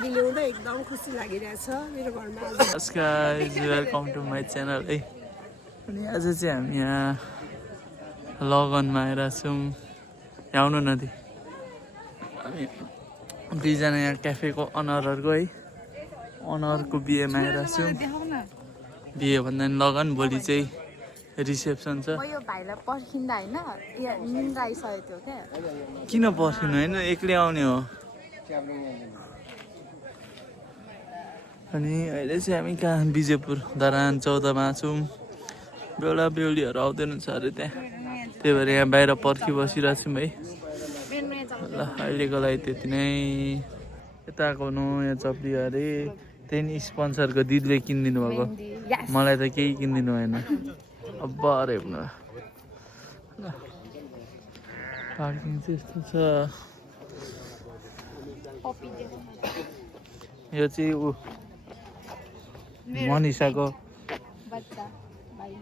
बुहारी ल्याउँदा एकदम खुसी लागिरहेछ मेरो घरमा। Guys, welcome to my channel है। अनि आज चाहिँ हामी यहाँ लगनमा आएर छौँ। आउनु न दि। हामी दुईजना यहाँ क्याफेको अनरहरूको है अनरको बिहेमा आएर छौँ। बिहे भन्दा नि लगन भोलि चाहिँ रिसेप्सन छ। म यो भाइलाई पर्खिँदा हैन निन्द्रा आइसकेको थियो क्या। किन पर्खिनु हैन एक्लै आउने हो। अनि अहिले चाहिँ हामी कहाँ विजयपुर धरान 14 मा छौँ। बेहुला बेहुलीहरू आउँदैन छ अरे त्यहाँ। त्यही भएर यहाँ बाहिर पर्खी बसिरहेको छौँ है। ल अहिलेको लागि त्यति नै। यताको नयाँ चप्ली अरे त्यही नि स्पोन्सरको दिदीले किनिदिनु भएको। मलाई त केही किनिदिनु भएन। अब अरे हेर्नु ल पार्किङ चाहिँ यस्तो छ। यो चाहिँ ऊ मनिषाको बच्चा भाइ।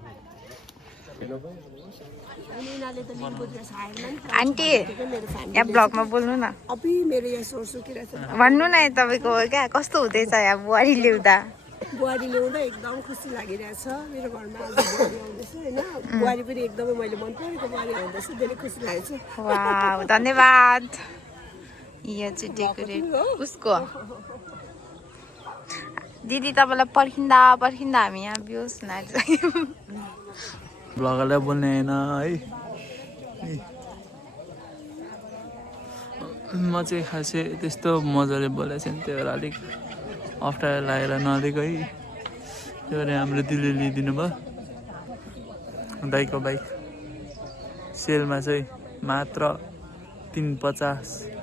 आन्टी यहाँ ब्लगमा बोल्नु न। अबि मेरो यहाँ सोर सुकिरहेछ। भन्नु न तपाईँको क्या कस्तो हुँदैछ यहाँ बुहारी ल्याउँदा। बुहारी ल्याउँदा एकदम खुसी लागिरहेछ मेरो घरमा। आज बुहारी आउँदैछ होइन। बुहारी पनि एकदमै मैले मन परेको बुहारी आउँदैछ। धेरै खुसी लागेछ। वाउ धन्यवाद। यो चाहिँ डेकोरेट उसको दिदी तपाईँलाई पर्खिँदा पर्खिँदा हामी यहाँ बिहोस नाचिसक्यौँ। ब्लगरलाई बोल्ने होइन है। म चाहिँ खासै त्यस्तो मजाले बोलेको छैन त्यही भएर अलिक अप्ठ्यारो लागेर नलिएको है। त्यही भएर हाम्रो दिदीले लिइदिनु भयो दाइको बाइक। सेलमा चाहिँ मात्र 350।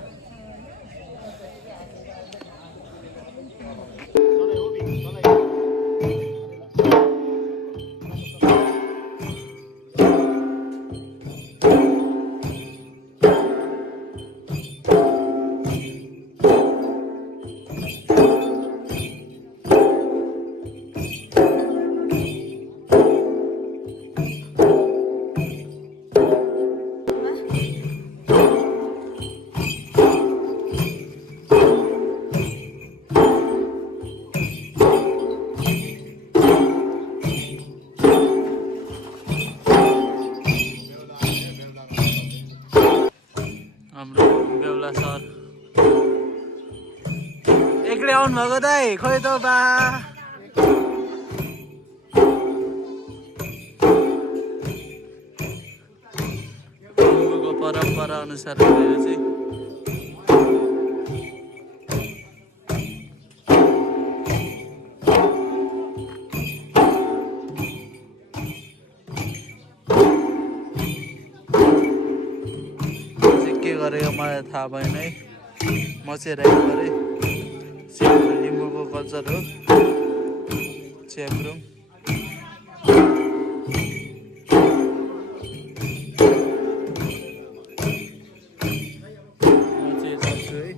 हाम्रो बेहुला सर एक्लै आउनु भएको दाइ खोइ त बा। हिन्दूको परम्परा अनुसार चाहिँ के गरेको मलाई थाहा भएन है। म चाहिँ राइड गरेँ। लिम्बूको कल्चर हो च्याब्रुङ। म चाहिँ जान्छु है।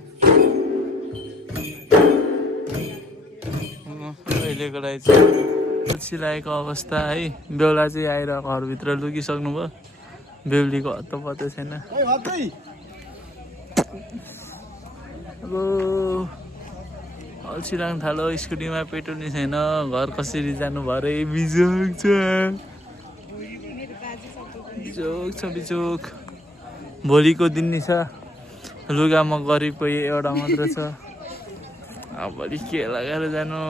अहिलेको लागि चाहिँ पछि लागेको अवस्था है। बेहुला चाहिँ आएर घरभित्र लुकिसक्नु भयो। बेहुलीको हत्तो पत्तो छैन। अब अल्छी लाग्न थाल्यो। स्कुटीमा पेट्रोल नि छैन। घर कसरी जानु भयो अरे बिजोक छ बिजोक छ बिजोक। भोलिको दिन नि छ। लुगा म गरिब एउटा मात्र छ। अब भोलि के लगाएर जानु।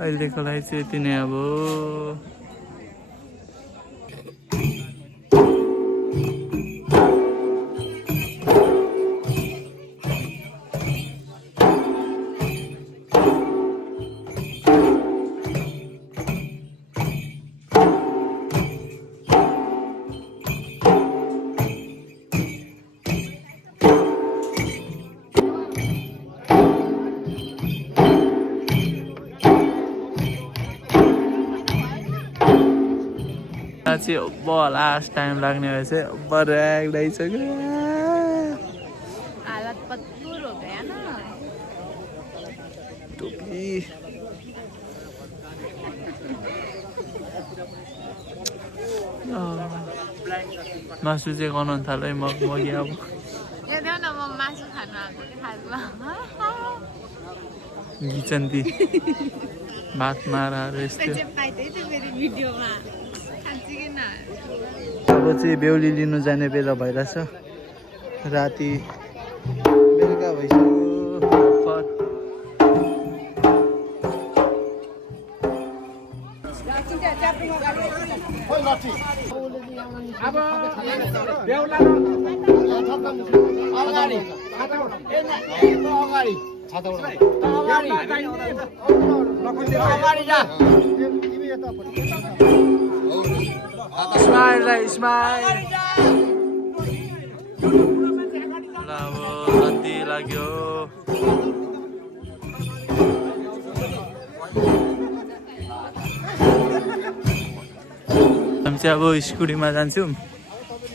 अहिलेको लागि चाहिँ यति नै अब। चाहिँ अब लास्ट टाइम लाग्ने भएछ। अब ऱ्याग लगाइसक्यो। हालत पत्लुर हो गया ना। टोपी मासु चाहिँ गनाउनु थाल्यो है मगी अब घिचन्ती भात माराहरू यस्तो अब चाहिँ बेहुली लिनु जाने बेला भइरहेछ राति बेलुका भइसक्यो स्माइल ल अब जति लाग्यो हामी चाहिँ अब स्कुटीमा जान्छौँ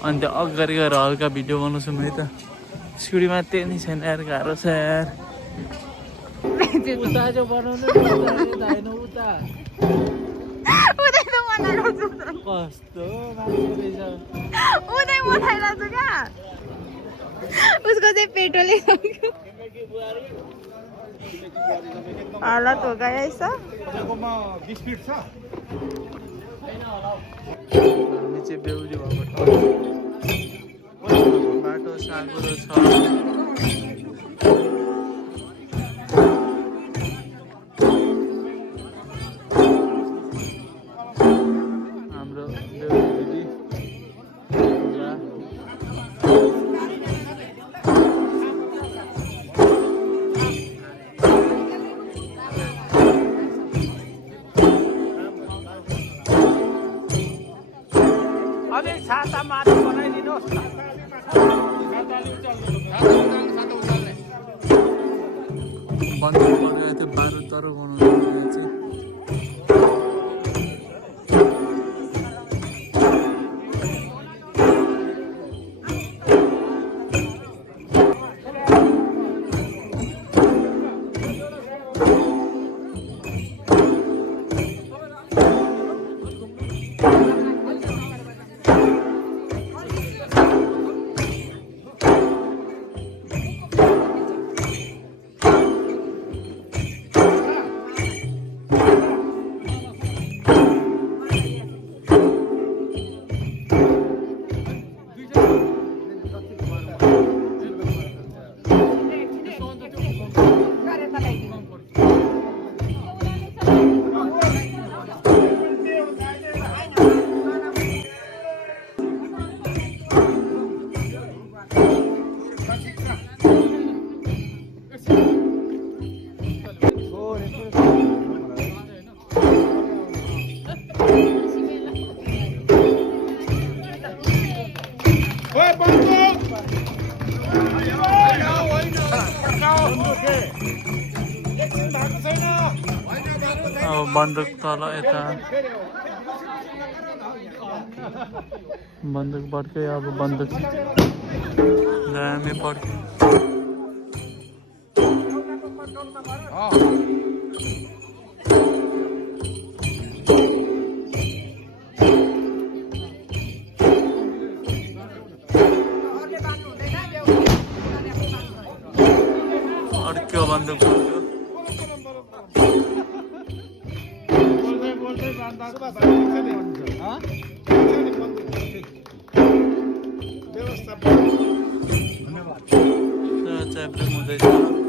अनि त्यो अगाडि गएर हल्का भिडियो बनाउँछौँ है त स्कुटीमा त्यही नै छैन यार गाह्रो छ यार उसको चाहिँ पेट्रोलले हालत हो गया छ हामी चाहिँ बेहुली भएको बाटो साँगुरो छ हाम्रो बेहुली बन्द गरेर त्यो बारुद तर बनाउनु चाहिँ अब बन्दुक तल यता बन्दुक पड्क्यो अब बन्दुक दामी पड्क्यो अड्क्यो बन्दुक पड्क्यो च्याप्लिङ हुँदैछ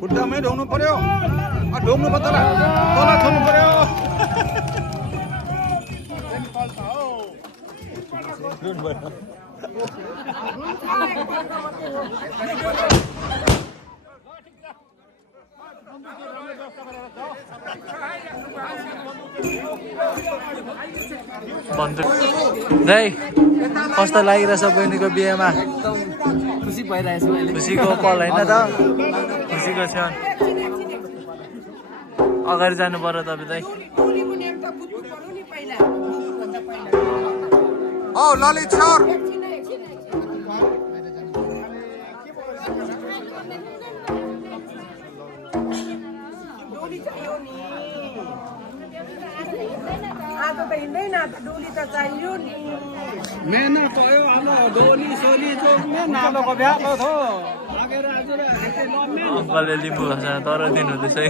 खुट्टामै ढोग्नु पर्यो ढोग्नु पर्छ तल छोड्नु पर्यो दाइ कस्तो लागिरहेछ बहिनीको बिहेमा खुसी भइरहेछ अहिले खुसीको पल होइन त खुसीको क्षण अगाडि जानु पर्यो तपाईँ दाइ औ ललित सर आज त हिँड्दैन डोली त चाहियो नि मेहनत भयो अब डोली सोली जो नालोको भ्याएको थो लगेर आज अङ्कलले लिम्बू भाषा तर दिनुहुँदैछ है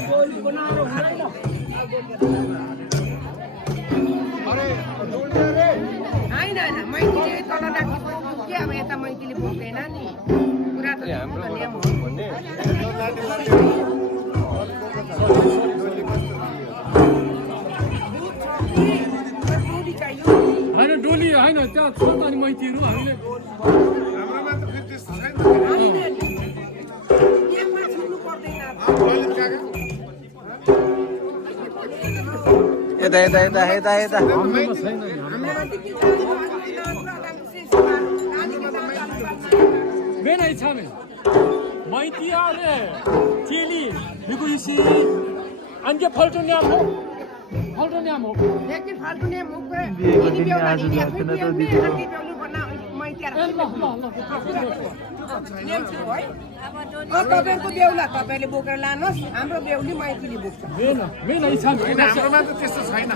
होइन होइन मैतीले तल राखी के अब यता मैतीले बोक्दैन नि पुरा त नियम हो होइन डोली होइन त्यहाँ छोड्छ अनि मैतीहरू हामीले यता यता यता यता यता मेन इच्छा में मैतीले चेली निकुइसी अन्य फल्टो न्याम हो एकदिन फाल्टु नियम हो यिनी बेहुला नि नियम छ है तपाईँको बेहुला तपाईँले बोकेर लानुहोस् हाम्रो बेहुली माइतीले बोक्छ मेन इच्छा हाम्रोमा त त्यस्तो छैन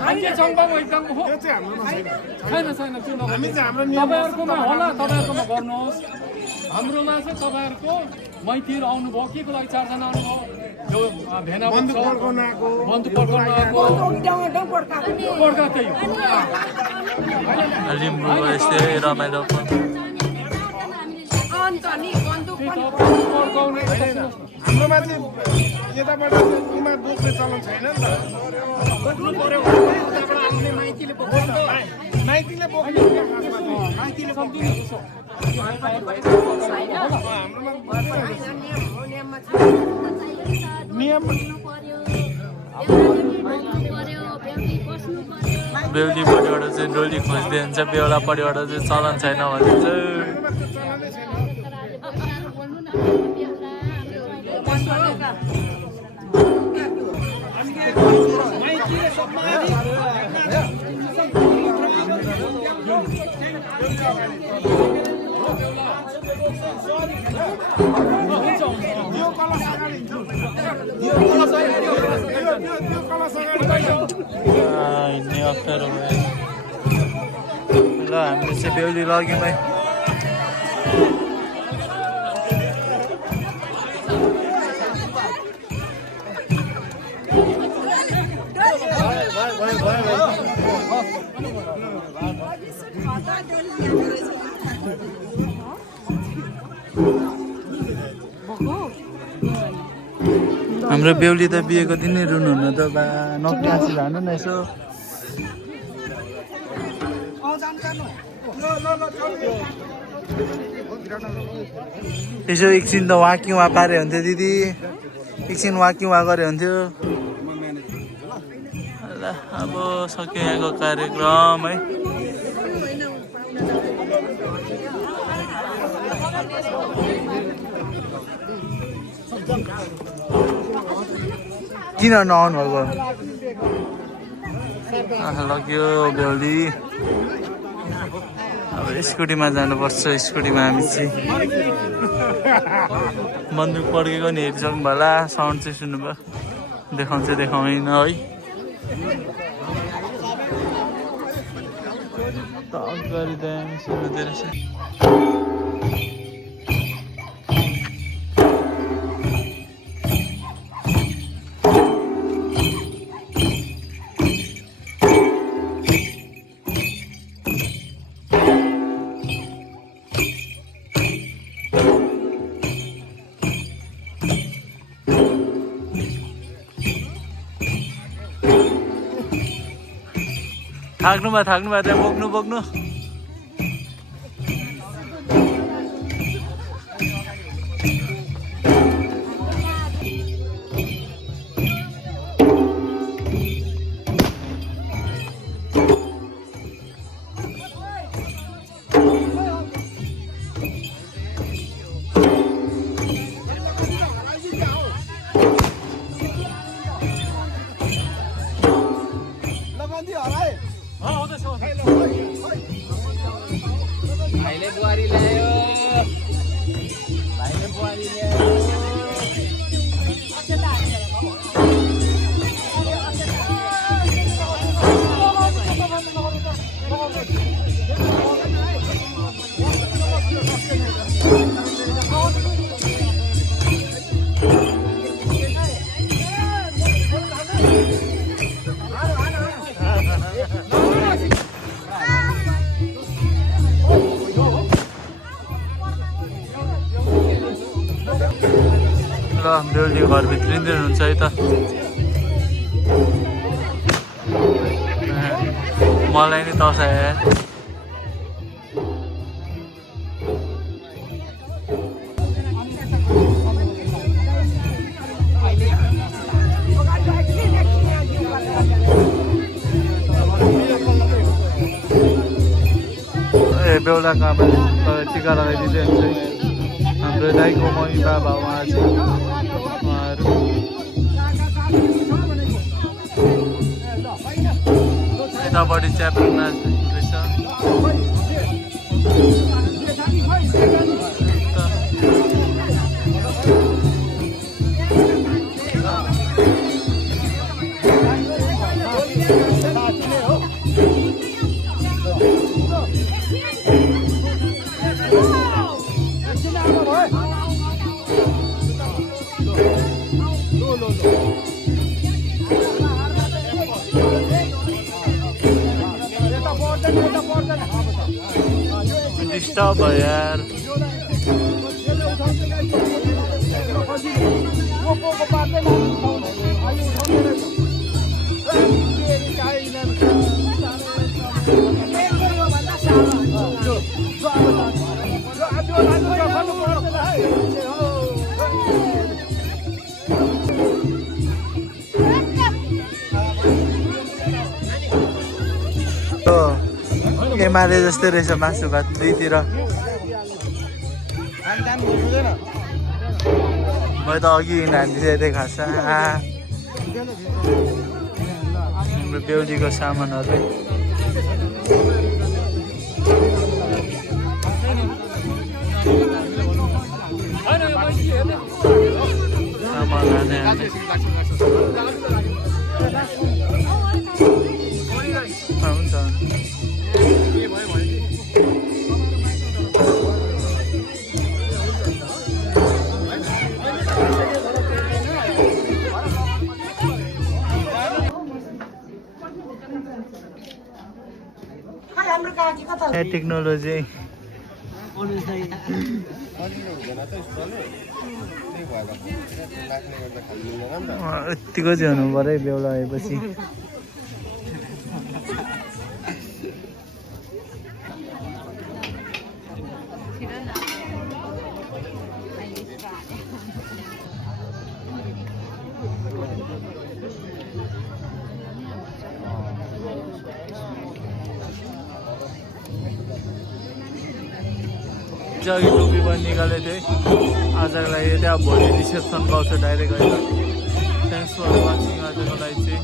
एकदम हो छैन त्यो तपाईँहरूकोमा होला तपाईँहरूकोमा गर्नुहोस् हाम्रोमा चाहिँ तपाईँहरूको मैतीहरू आउनुभयो के को लागि 4 जना आउनुभयो यो भेना बन्दुक पड्काउन आएको पड्का त्यही लिम्बू यस्तै रमाइलो अन्त नि बन्दुक पनि पड्काउने हाम्रोमा चाहिँ यताबाट उमा बोक्ने चलन छैन नि त बोक्नु पर्यो माइतीले बोक्छ माइतीले बोक्ने माइतीले सक्दिनँ नियम बेहुलीपट्टिबाट चाहिँ डोली खोज्दै हुन्छ बेहुलापट्टिबाट चाहिँ चलन छैन भनिन्छ हिँड्ने अप्ठ्यारो भयो ल हामीले चाहिँ बेहुली लग्यौँ है हाम्रो बेहुली त बिहेको दिनै रुनुहुन्न त बा नक्कासी भानु न यसो यसो एकछिन त वाकिङ वा पारे हुन्थ्यो दिदी एकछिन वाकिङ वा गरे हुन्थ्यो ल अब सक्यो यहाँको कार्यक्रम है किन नआउनु भएको लग्यो बेहुली अब स्कुटीमा जानुपर्छ स्कुटीमा हामी चाहिँ बन्दुक पड्केको नि हेरिसक्नु होला साउन्ड चाहिँ सुन्नुभयो देखाउँछ देखाउँदैन है त अगाडि दामी हुँदो रहेछ थाक्नु भयो त्यहाँ बोक्नु भाइले बुहारी ल्यायो ल बेहुली घर भित्रिँदै हुनुहुन्छ है त मलाई नि तर्सायो यार बेहुलाको आमाले टिका लगाइदिँदै हुन्छ है हाम्रो दाइको मम्मी बाबा उहाँ चाहिँ उहाँहरू यतापट्टि च्याप्टन नाच्दैछ डिस्टर्ब भयो यार एमाले जस्तै रहेछ मासु भात दुईतिर मैले त अघि हान्दिसकेको खास हाम्रो बेहुलीको सामानहरू सामान हाने हुन्छ टेक्नोलोजी यत्तिको चाहिँ हुनु पऱ्यो बेहुला आएपछि अघि टोपी पनि निकालेको थिएँ आजको लागि त्यहाँ भोलि रिसेप्सन पाउँछ डाइरेक्ट होइन थ्याङ्क्स फर वाचिङ आजको लागि चाहिँ